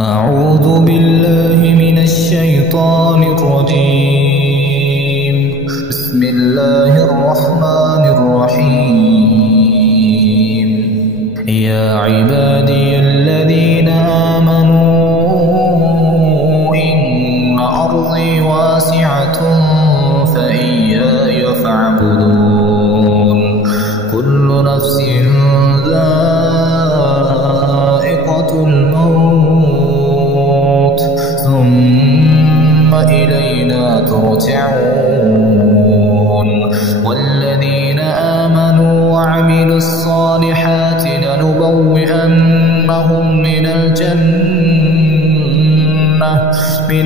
أعوذ بالله من الشيطان الرجيم. بسم الله الرحمن الرحيم. يا عبادي الذين آمنوا إن أرضي واسعة فإياي فاعبدون. كل نفس ذائقة الموت ثم إلينا ترجعون. والذين آمنوا وعملوا الصالحات لنبوئنهم من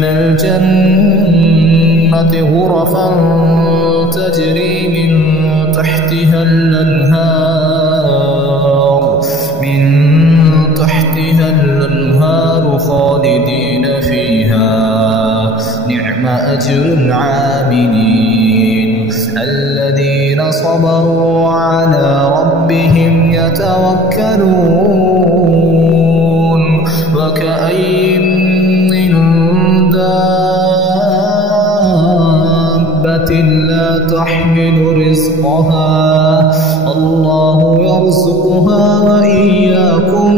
الجنة غرفا تجري من تحتها الأنهار خالدين فيها. نعم أجر العاملين. الذين صبروا وعلى ربهم يتوكلون. وكأين من دابة لا تحمل رزقها الله يرزقها وإياكم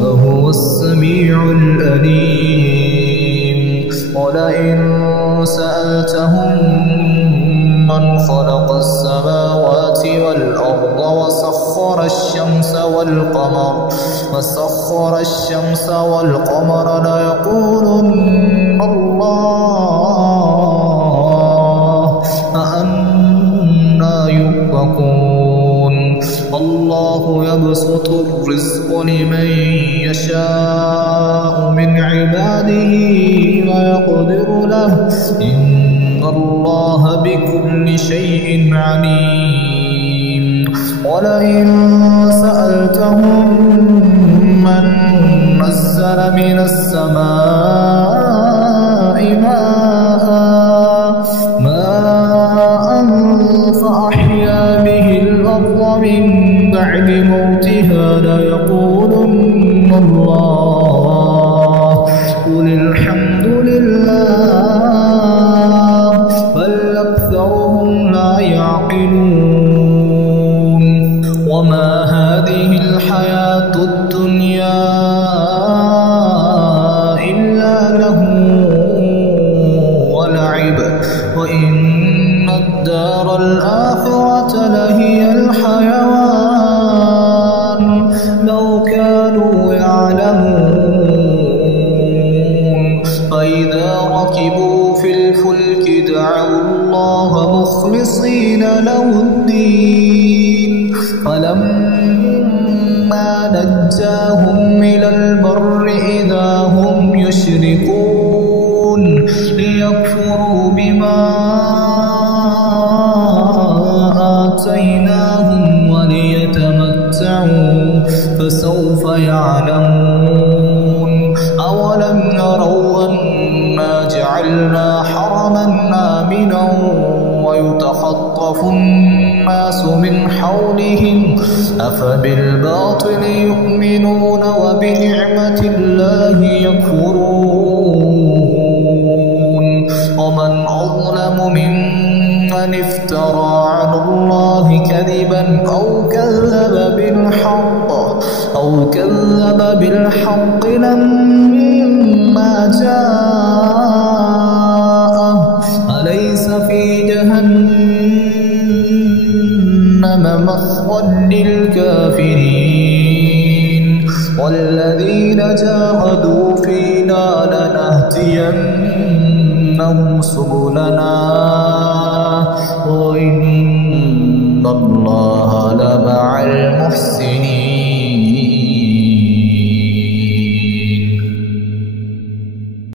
وهو السميع العليم. ولئن سألتهم من خلق السماوات والأرض وسخر الشمس والقمر ليقولن الله. فأنى يؤفكون. الله يبسط الرزق لمن يشاء من عباده ويقدر له. إن الله بكل شيء عليم. ولئن سألتهم من نزل من السماء ماء فأحيا به الأرض من بعد موتها ليقولن الله. قل الحمد لله بل أكثرهم لا يعقلون. وما هذه الحياة الدنيا إلا لهو ولعب وإن الدار الآخرة لهي الحيوان لو كانوا يعلمون. فإذا ركبوا في الفلك دعوا الله مخلصين له الدين. فلما نجاهم إلى البر إذا هم يشركون. ليكفروا بما آتيناهم وليتمتعوا فسوف يعلمون. أولم يروا أنا جعلنا حرما آمنا ويتخطف الناس من حولهم أفبالباطل يؤمنون وبنعمة الله يكفرون. ومن أظلم ممن افترى على الله كذبا أو كذب بالحق لما جاءه. أليس في جهنم مثوى للكافرين. والذين جاهدوا فينا لنهدينهم سبلنا وإن الله لمع المحسنين.